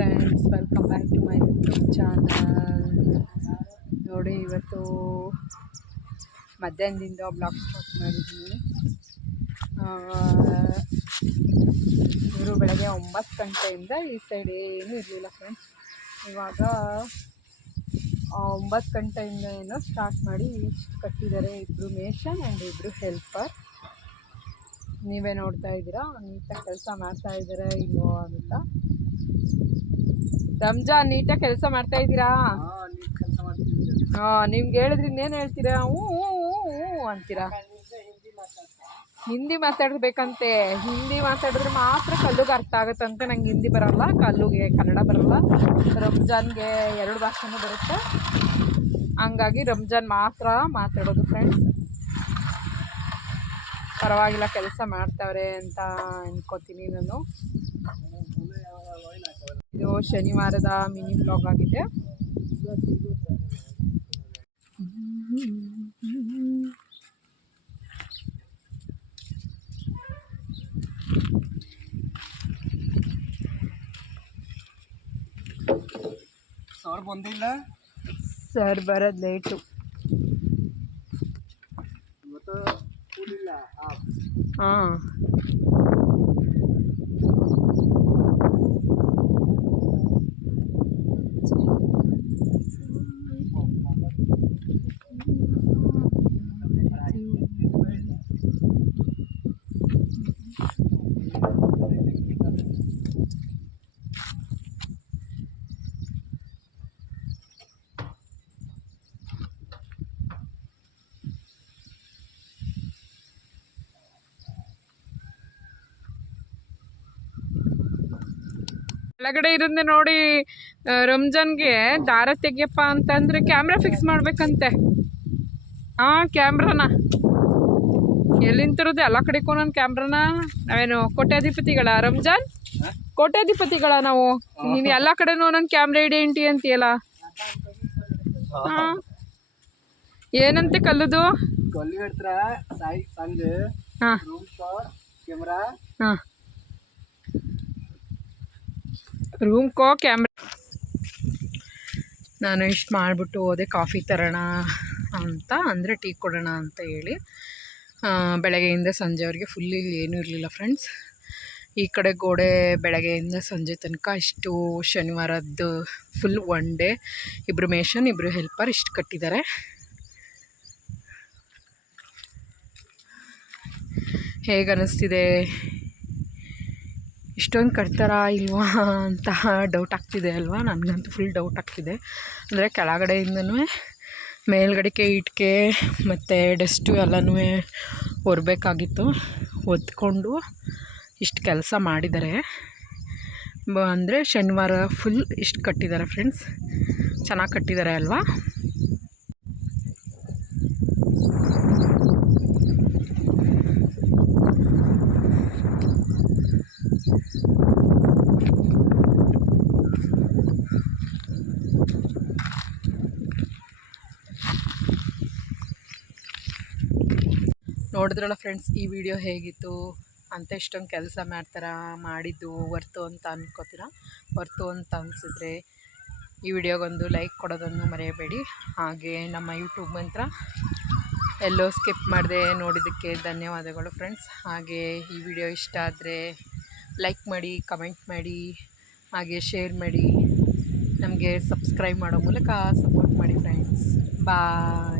Friends welcome back to my YouTube channel ನೋಡಿ, ಇವತ್ತು ಮಧ್ಯಾಹ್ನದಿಂದ ಬ್ಲಾಗ್ ಸ್ಟಾರ್ಟ್ ಮಾಡಿದ್ದೀನಿ. ಇವರು ಬೆಳಗ್ಗೆ ಒಂಬತ್ತು ಗಂಟೆಯಿಂದ ಈ ಸೈಡ್ ಏನೂ ಇರಲಿಲ್ಲ ಫ್ರೆಂಡ್ಸ್ ಇವಾಗ ಒಂಬತ್ತು ಗಂಟೆಯಿಂದ ಏನೋ ಸ್ಟಾರ್ಟ್ ಮಾಡಿ ಇಷ್ಟು ಕಟ್ಟಿದ್ದಾರೆ. ಇಬ್ಬರು ಮೇಷನ್ ಆ್ಯಂಡ್ ಇಬ್ಬರು ಹೆಲ್ಪರ್ ನೀವೇ ನೋಡ್ತಾ ಇದ್ದೀರಾ? ನೀಟಾಗಿ ಕೆಲಸ ಮಾಡ್ತಾ ಇದ್ದಾರೆ ಇಲ್ವೋ ಅಂತ. ರಂಜಾನ್ ನೀಟಾಗಿ ಕೆಲಸ ಮಾಡ್ತಾ ಇದ್ದೀರಾ? ಹಾಂ ನಿಮ್ಗೆ ಹೇಳಿದ್ರೆ ಇನ್ನೇನು ಹೇಳ್ತೀರಾ? ಹ್ಞೂ ಅಂತೀರಾ? ಹಿಂದಿ ಮಾತಾಡಬೇಕಂತೆ. ಹಿಂದಿ ಮಾತಾಡಿದ್ರೆ ಮಾತ್ರ ಕಲ್ಲುಗೆ ಅರ್ಥ ಆಗುತ್ತಂತೆ. ನಂಗೆ ಹಿಂದಿ ಬರಲ್ಲ ಕಲ್ಲುಗೆ ಕನ್ನಡ ಬರಲ್ಲ. ರಂಜಾನ್ಗೆ ಎರಡು ಭಾಷೆನೂ ಬರುತ್ತೆ. ಹಂಗಾಗಿ ರಂಜಾನ್ ಮಾತ್ರ ಮಾತಾಡೋದು ಫ್ರೆಂಡ್ಸ್ ಪರವಾಗಿಲ್ಲ ಕೆಲಸ ಮಾಡ್ತಾವ್ರೆ ಅಂತ ಅನ್ಕೋತೀನಿ ನಾನು. ಶನಿವಾರದ ಮಿನಿ ಬ್ಲಾಗ್ ಆಗಿದೆ. ಸರ್ ಬಂದಿಲ್ಲ? ಸರ್ ಬರೋದು ಲೇಟು ಹಾಂ. ಹಾಂ ಕೆಳಗಡೆ ಇರೋದೇ ನೋಡಿ ರಂಜಾನ್ಗೆ ದಾರ ತೆಗಿಯಪ್ಪ ಅಂತಂದರೆ ಕ್ಯಾಮ್ರಾ ಫಿಕ್ಸ್ ಮಾಡ್ಬೇಕಂತೆ. ಹಾಂ ಕ್ಯಾಮ್ರಾನ ಎಲ್ಲಿಂದ ತರೋದು ಎಲ್ಲ ಕಡೆಗೂ ನನ್ನ ಕ್ಯಾಮ್ರಾನ ನಾವೇನು ಕೋಟ್ಯಾಧಿಪತಿಗಳ ರಂಜಾನ್? ಕೋಟ್ಯಾಧಿಪತಿಗಳ ನಾವು. ನೀನು ಎಲ್ಲ ಕಡೆನೂ ನನ್ನ ಕ್ಯಾಮ್ರಾ ಇಡಿ ಇಂಟಿ ಅಂತೀಯಲ್ಲ? ಹಾಂ. ಏನಂತೆ ಕಲ್ಲದು? ಹಾ. ಹಾಂ. ರೂಮ್ ಕೋ ಕ್ಯಾಮ್ರಾ ನಾನು ಇಷ್ಟು ಮಾಡಿಬಿಟ್ಟು ಹೋದೆ ಕಾಫಿ ತರೋಣ ಅಂತ, ಅಂದರೆ ಟೀ ಕೊಡೋಣ ಅಂತ ಹೇಳಿ. ಬೆಳಗ್ಗೆಯಿಂದ ಸಂಜೆವರೆಗೆ ಫುಲ್ ಇಲ್ಲಿ ಏನೂ ಇರಲಿಲ್ಲ ಫ್ರೆಂಡ್ಸ್ ಈ ಕಡೆ ಗೋಡೆ ಬೆಳಗ್ಗೆಯಿಂದ ಸಂಜೆ ತನಕ ಇಷ್ಟು ಶನಿವಾರದ್ದು ಫುಲ್ ಒನ್ ಡೇ ಇಬ್ಬರು ಮೇಷನ್ ಇಬ್ಬರು ಹೆಲ್ಪರ್ ಇಷ್ಟು ಕಟ್ಟಿದ್ದಾರೆ ಹೇಗೆ ಅನ್ನಿಸ್ತಿದೆ ಇಷ್ಟೊಂದು ಕಟ್ತಾರಾ ಇಲ್ವಾ ಅಂತ ಡೌಟ್ ಆಗ್ತಿದೆ ಅಲ್ವಾ? ನನಗಂತೂ ಫುಲ್ ಡೌಟ್ ಆಗ್ತಿದೆ. ಅಂದರೆ ಕೆಳಗಡೆಯಿಂದನೂ ಮೇಲ್ಗಡೆಗೆ ಇಟ್ಕೆ ಮತ್ತು ಡಸ್ಟು ಎಲ್ಲನೂ ಹೊರಬೇಕಾಗಿತ್ತು ಒತ್ಕೊಂಡು ಇಷ್ಟು ಕೆಲಸ ಮಾಡಿದ್ದಾರೆ ಅಂದರೆ ಶನಿವಾರ ಫುಲ್ ಇಷ್ಟು ಕಟ್ಟಿದ್ದಾರೆ ಫ್ರೆಂಡ್ಸ್ ಚೆನ್ನಾಗಿ ಕಟ್ಟಿದ್ದಾರೆ ಅಲ್ವಾ? ನೋಡಿದ್ರಲ್ಲ ಫ್ರೆಂಡ್ಸ್ ಈ ವಿಡಿಯೋ ಹೇಗಿತ್ತು? ಅಂತ ಇಷ್ಟೊಂದು ಕೆಲಸ ಮಾಡ್ತಾರ? ಮಾಡಿದ್ದು ಹೊರ್ತು ಅಂತ ಅನ್ಕೋತೀರ? ಹೊರ್ತು ಅಂತ ಅನಿಸಿದ್ರೆ ಈ ವಿಡಿಯೋಗೊಂದು ಲೈಕ್ ಕೊಡೋದನ್ನು ಮರೆಯಬೇಡಿ. ಹಾಗೆ ನಮ್ಮ ಯೂಟ್ಯೂಬ್ ಮಂತ್ರ ಎಲ್ಲೋ ಸ್ಕಿಪ್ ಮಾಡಿದೆ ನೋಡಿದ್ದಕ್ಕೆ ಧನ್ಯವಾದಗಳು ಫ್ರೆಂಡ್ಸ್ ಹಾಗೆ ಈ ವಿಡಿಯೋ ಇಷ್ಟ ಆದರೆ ಲೈಕ್ ಮಾಡಿ ಕಮೆಂಟ್ ಮಾಡಿ, ಹಾಗೆ ಶೇರ್ ಮಾಡಿ, ನಮಗೆ ಸಬ್ಸ್ಕ್ರೈಬ್ ಮಾಡೋ ಮೂಲಕ ಸಪೋರ್ಟ್ ಮಾಡಿ ಫ್ರೆಂಡ್ಸ್ ಬಾಯ್